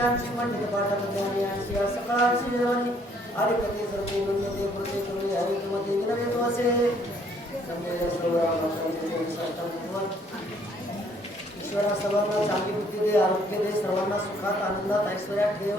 मुनी विरक्त्यांची पंडित पाठक ज्ञानी या सकळांची जेवणी हरिकथे सर्व गुणमते प्रति करुणी हरिकमते विनवे वसे संजय सर्व ईश्वरा सर्वांना चांगली बुद्धी दे आरोग्य दे सर्वांना सुखात आनंदात ऐश्वर्यात ठेव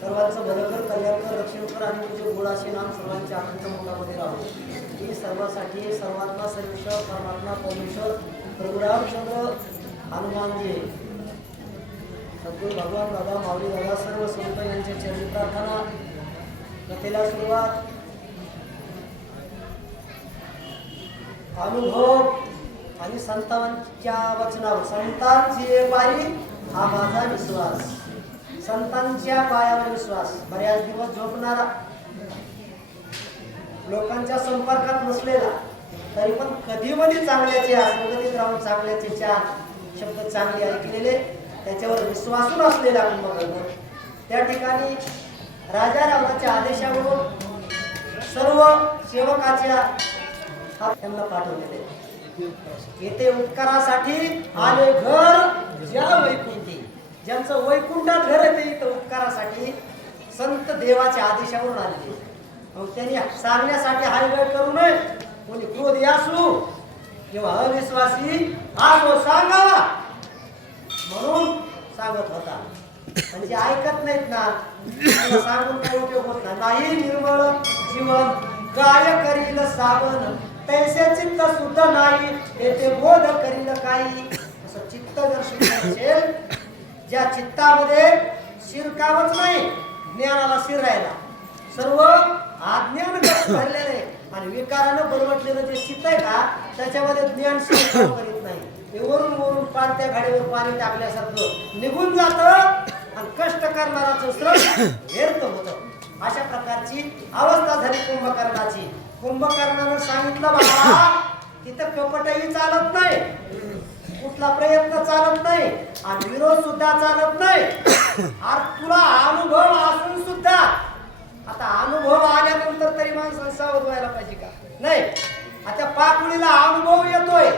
सर्वांचं भलं कर कल्याण कर रक्षण कर आणि तुझे गुणाशी नाम सर्वांच्या आनंद मुलामध्ये राहू ही सर्वांसाठी सर्वात्मा सर्वेश्वर परमात्मा परमेश्वर प्रभू रामचंद्र हनुमानजी सद्गुरू भगवान दादा माऊली दादा सर्व संत यांच्या चरणी प्रार्थना कथेला सुरुवात. अनुभव आणि संतांच्या वचनावर. संतांची पायी हा माझा विश्वास. संतांच्या पायावर विश्वास. बऱ्याच दिवस झोपणारा. लोकांच्या संपर्कात नसलेला. तरी पण कधी मधी चांगल्याचे संगतीत राहून चांगल्याचे चार शब्द चांगले ऐकलेले. त्याच्यावर विश्वासून असलेला कुंभकर्ण त्या ठिकाणी राजारामाच्या आदेशावरून सर्व सेवकाच्या त्यांना पाठवलेले येथे उपकारासाठी आले घर ज्या वैकुंठी ज्यांचं वैकुंठात घर आहे ते इथं उपकारासाठी संत देवाच्या आदेशावरून आलेले मग त्यांनी सांगण्यासाठी हाय करू नये. कोणी क्रोध असू किंवा अविश्वासी असो सांगावा. म्हणून सांगत होता. म्हणजे ऐकत नाहीत ना सांगून काही उपयोग होत नाही. निर्मळ जीवन काय करील सावन? तैसे चित्त सुद्धा नाही येथे बोध करील काही? असं चित्त जर शुद्ध असेल ज्या चित्तामध्ये शिरकावच नाही ज्ञानाला शिर राहिला सर्व अज्ञान भरलेले आणि विकारानं बरवटलेलं जे चित्त आहे का त्याच्यामध्ये ज्ञान शिरकाव करीत नाही ते वरून पान त्या गाडीवर पाणी टाकल्यासारखं निघून जात आणि कष्ट करणाराचं श्रम व्यर्थ होत. अशा प्रकारची अवस्था झाली कुंभकर्णाची. कुंभकर्णानं सांगितलं बाबा तिथं कपटही चालत नाही. कुठला प्रयत्न चालत नाही आणि विरोध सुद्धा चालत नाही. तुला अनुभव असून सुद्धा आता अनुभव आल्यानंतर तरी माणसाला सावध व्हायला पाहिजे का? नाही. आता पाकुळीला अनुभव येतोय.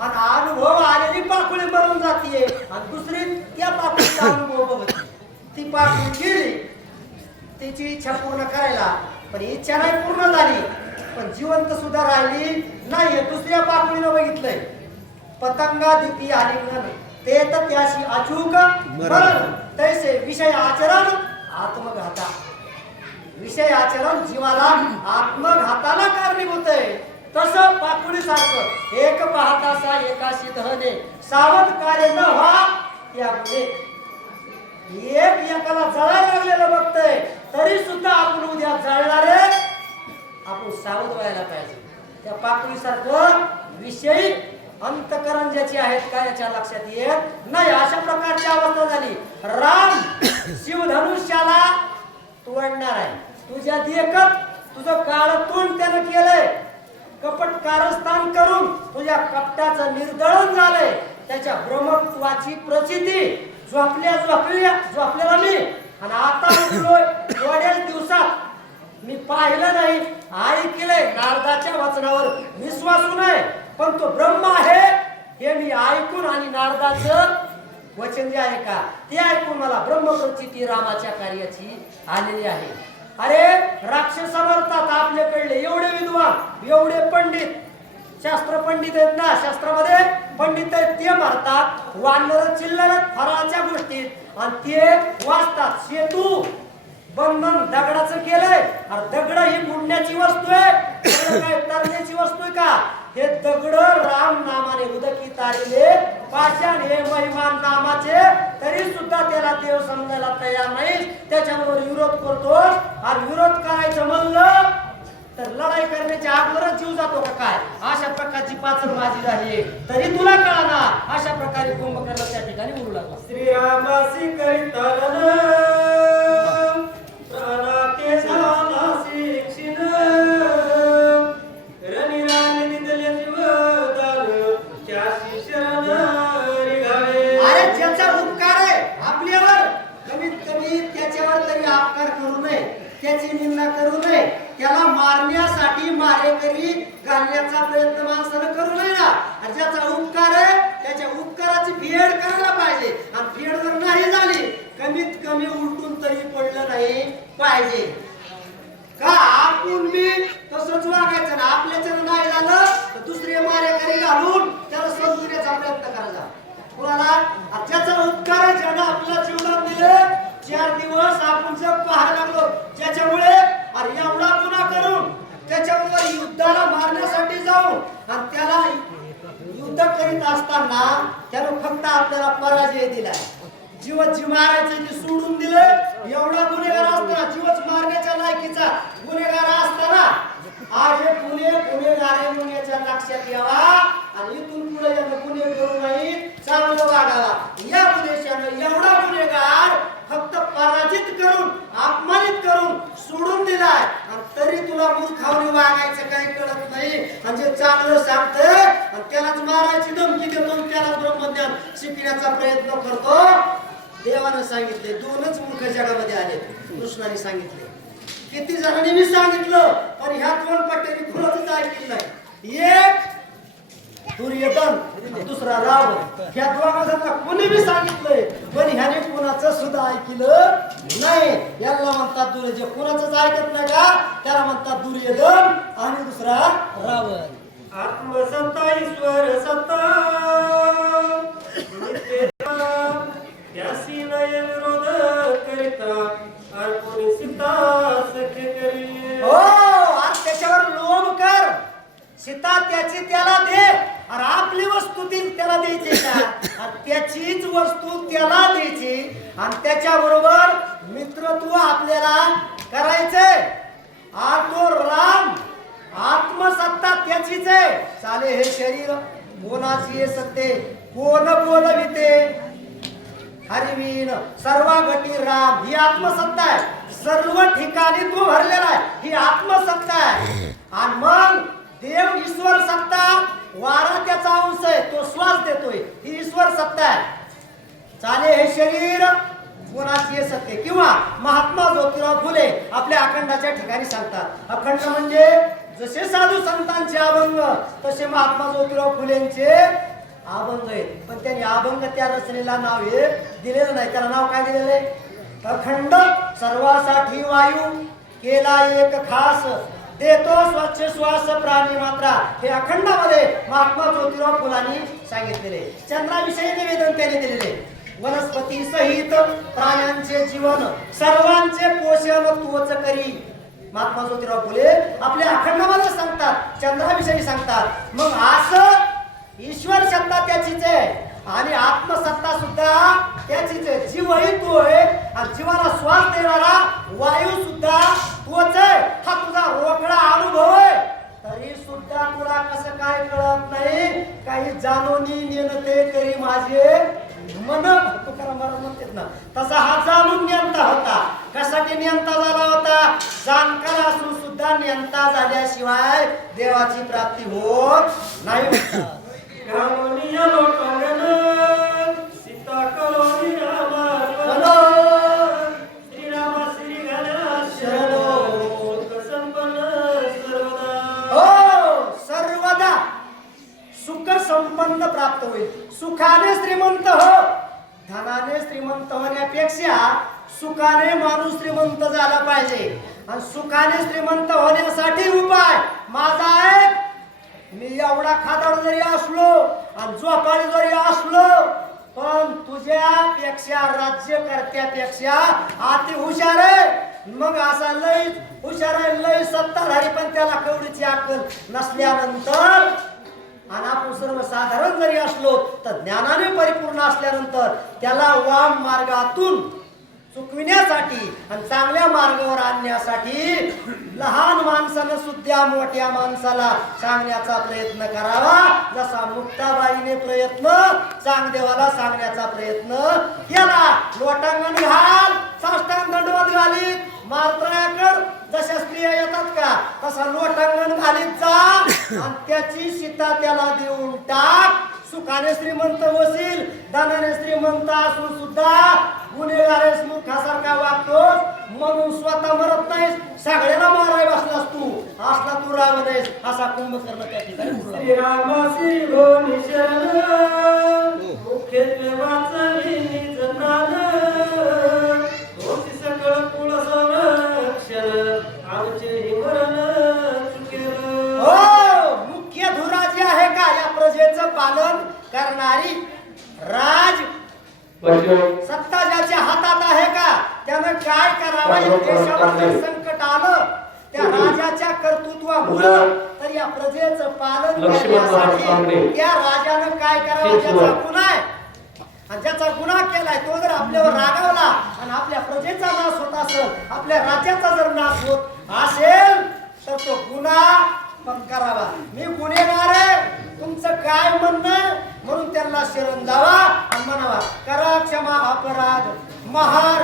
आणि अनुभव आलेली पाकुळी मरून जातीये. आणि दुसरी त्या पाकुळीचा अनुभव बघत ती पाकुळी गेली तिची इच्छा पूर्ण करायला. पण इच्छा नाही पूर्ण झाली. पण जिवंत सुद्धा राहिली नाही दुसऱ्या पाकुळीनं बघितलंय. पतंगा दिती आलिंगन ते तर त्याशी अचूक मरण. तैसे विषय आचरण आत्मघाता. विषय आचरण जीवाला आत्मघाताला कारणीभूत आहे तसं पाकुळी सारखं. एक पाहतासा एकाशी धने सावध कार्य न व्हा त्यामुळे. एक एकाला जळायला लागलेलं बघतय. तरी सुद्धा आपण उद्या जळणारे आपण सावध व्हायला पाहिजे. त्या पाकळी सारखं विषयी अंतकरण ज्याचे आहेत का याच्या लक्षात येत नाही. अशा प्रकारची अवस्था झाली. राम शिवधनुष्याला तोडणार आहे. तुझ्या देखत तुझं काळ तोंड त्यानं केलंय. कपट कारस्थान करून तुझ्या कपटाचं निर्दळन झालंय. त्याच्या ब्रह्मत्वाची प्रचिती झोपल्या झोपल्या झोपलेला मी आणि आता उठलोय थोड्याच दिवसात. मी पाहिलं नाही ऐकलंय नारदाच्या वचनावर विश्वासू नये पण तो ब्रह्म आहे हे मी ऐकून आणि नारदाचं वचन जे आहे का ते ऐकून मला ब्रह्मप्रचिती रामाच्या कार्याची आलेली आहे. अरे राक्षस समर्थात केले एवढे विद्वान एवढे पंडित. शास्त्र पंडित आहेत ना शास्त्रामध्ये पंडित आहेत ते मारतात वानर चिल्लर फराळच्या गोष्टीत आणि ते वाचतात. सेतू बंधन दगडाचं केलंय. अरे दगड ही बुडण्याची वस्तू आहे. काय तरण्याची वस्तू आहे का? हे दगड राम नामाने उदकीत आलेले पाषाण हे महिमान नामाचे तरी सुद्धा त्याला देव समजायला तयार नाही त्याच्याबरोबर विरोध करतो आणि विरोध करायचं म्हणलं तर लढाई करण्याच्या अगोदरच जीव जातो का काय? अशा प्रकारची पाचरबाजी झाली तरी तुला कळाला अशा प्रकारे कुंभकर्ण त्या ठिकाणी बोलू लागला. श्रीरामासी करितलन गोष्टी घालण्याचा प्रयत्न माणसानं करू नये ना आणि ज्याचा उपकार आहे त्याच्या उपकाराची फेड करायला पाहिजे. आणि फेड जर नाही झाली कमीत कमी उलटून तरी पडलं नाही पाहिजे. का? आपण मी तसंच वागायचं ना. आपल्याच्या नाही झालं तर दुसरे मारेकरी घालून त्याला समजून प्रयत्न करायचा. कोणाला? असताना त्यानं फक्त आपल्याला पराजय दिलाय. जीवच जी मारायचं सोडून दिलं एवढा गुन्हेगार असताना जीवच मारण्याच्या लायकीचा गुन्हेगार असताना आज हे पुणे गुन्हेगार आहे म्हणून लक्षात यावा आणि इथून पुढे यानं गुन्हे करू नाही चांगलं वागावा. या उद्देशानं एवढा गुन्हेगार फक्त पराजित करून अपमानित करून सोडून दिलाय. तरी तुला मूर्खावणी वागायचं काही कळत नाही. आणि जे चांगलं सांगत त्यालाच मारायची त्याला ब्रह्मज्ञान शिकण्याचा प्रयत्न करतो. देवानं सांगितले दोनच मूर्ख जगामध्ये आले कृष्णाने सांगितले. किती जणांनी मी सांगितलं पण ह्या दोन पट्ट्याने खुरच ऐकलं नाही. एक दुर्योधन दुसरा रावण. ह्या दोघांना कोणी बी सांगितलंय पण ह्याने कोणाचं सुद्धा ऐकलं नाही. याला म्हणतात दुर्य जे कोणाचंच ऐकत नाही का? त्याला म्हणतात दुर्योधन आणि दुसरा रावण. आत्मसत्ता ईश्वर सत्ता. नित्यता, त्यासी नय विरोध करिता अर्पुनी सीता सखे करी हो आज त्याच्यावर लोभ कर. सीता त्याची त्याला दे अरे आपली वस्तू ती त्याला द्यायची का? आणि त्याचीच वस्तू त्याला द्यायची. आणि त्याच्याबरोबर मित्रत्व आपल्याला करायचंय. आ तो राम. आत्मसत्ता त्याचीच आहे. चाले हे शरीर कोणाची आहे सत्ते. कोण बोलविते? हरिवीन सर्व गटी राम ही आत्मसत्ता आहे. सर्व ठिकाणी तू भरलेला आहे. ही आत्मसत्ता आहे. आणि मग देव ईश्वर सत्ता वारा त्याचा अंश आहे. तो श्वास देतोय. ही ईश्वर सत्ता आहे. चाले हे शरीर कोणाची हे सत्य किंवा महात्मा ज्योतिराव फुले आपल्या अखंडाच्या ठिकाणी सांगतात. अखंड म्हणजे जसे साधू संतांचे अभंग तसे महात्मा ज्योतिराव फुलेंचे अभंग आहेत. पण त्यांनी अभंग त्या रचनेला नाव हे दिलेलं नाही. त्याला नाव काय दिलेलं आहे? अखंड सर्वासाठी वायू केला एक खास देतो स्वच्छ श्वास प्राणी मात्रा. हे अखंडामध्ये महात्मा ज्योतिराव फुलांनी सांगितलेले चंद्राविषयी निवेदन त्याने दिलेले वनस्पती सहित प्राण्यांचे जीवन सर्वांचे पोषण तोच करी. महात्मा ज्योतिराव फुले आपल्या अखंडामध्ये सांगतात चंद्राविषयी सांगतात. मग असं ईश्वर सत्ता त्याचीच आहे आणि आत्मसत्ता सुद्धा त्याचीच आहे. जीवही तो आहे आणि जीवाला श्वास देणारा वायू सुद्धा तोच आहे. हा तुझा रोकडा अनुभव आहे. तरी सुद्धा तुला कसं काय कळत नाही? काही जाणवणी नेणते करी माझे मन तुकाराम महाराज म्हणतात ना तसा हा जाणून नियंता होता. कशासाठी नियंता झाला होता? जाणकार असून सुद्धा नियंता झाल्याशिवाय देवाची प्राप्ती होत नाही. सर्वदा. हो सर्वदा सुख संपन्न प्राप्त होईल. सुखाने श्रीमंत हो. धनाने श्रीमंत होण्यापेक्षा सुखाने माणूस श्रीमंत झाला पाहिजे. आणि सुखाने श्रीमंत होण्यासाठी उपाय. माझा एक मी एवढा खादाड जरी असलो आणि जोपाळी जरी असलो पण तुझ्यापेक्षा राज्यकर्त्यापेक्षा अति हुशार आहे. मग असा लय हुशार आहे लय सत्ताधारी पण त्याला कवडीची अक्कल नसल्यानंतर आणि आपण सर्वसाधारण जरी असलो तर ज्ञानाने परिपूर्ण असल्यानंतर त्याला वाम मार्गातून चुकविण्यासाठी आणि चांगल्या मार्गावर आणण्यासाठी लहान माणसानं सुद्धा मोठ्या माणसाला सांगण्याचा प्रयत्न करावा. जसा मुक्ताबाईने प्रयत्न चांगदेवाला सांगण्याचा प्रयत्न केला. लोटांगण घाल साष्टांग दंडवत घालीत. मारतळ्याकड जशा स्त्रिया येतात का तसा लोटांगण घालीत जा. आणि त्याची सीता त्याला देऊन टाक. सुखाने श्रीमंत होशील धनाने श्रीमंत असून सुद्धा गुन्हेगार मूर्खासारखा वागतोस म्हणून स्वतः मरत नाहीस सगळ्याला माराय बसलास तू. असला तू राव नाहीस असा कुंभकर्ण त्या ठिकाणी. श्रीरामा श्री गोनी शरण मुख्यत्वे वाचली निज ज्ञान होती सकळ कुळ संरक्षण आमचे मरण चुकेल. हो मुख्य धुरा जी आहे का या प्रजे करणारी राज? ज्याच्या हातात आहे का? त्यानं काय करावं देशावर जर संकट आलं त्या राजाच्या कर्तृत्वामुळं तर या प्रजेचं पालन करण्यासाठी. त्या राजानं काय करावं? ज्याचा गुन्हा आहे. आणि ज्याचा गुन्हा केलाय तो जर आपल्यावर रागावला आणि आपल्या प्रजेचा नाश होत असेल आपल्या राज्याचा जर नाश होत असेल तर तो गुन्हा पण करावा. मी गुन्हेगार आहे. तुमचं काय म्हणणं? म्हणून त्यांना शरण जावा आणि म्हणावा करा क्षमा अपराध महाराज.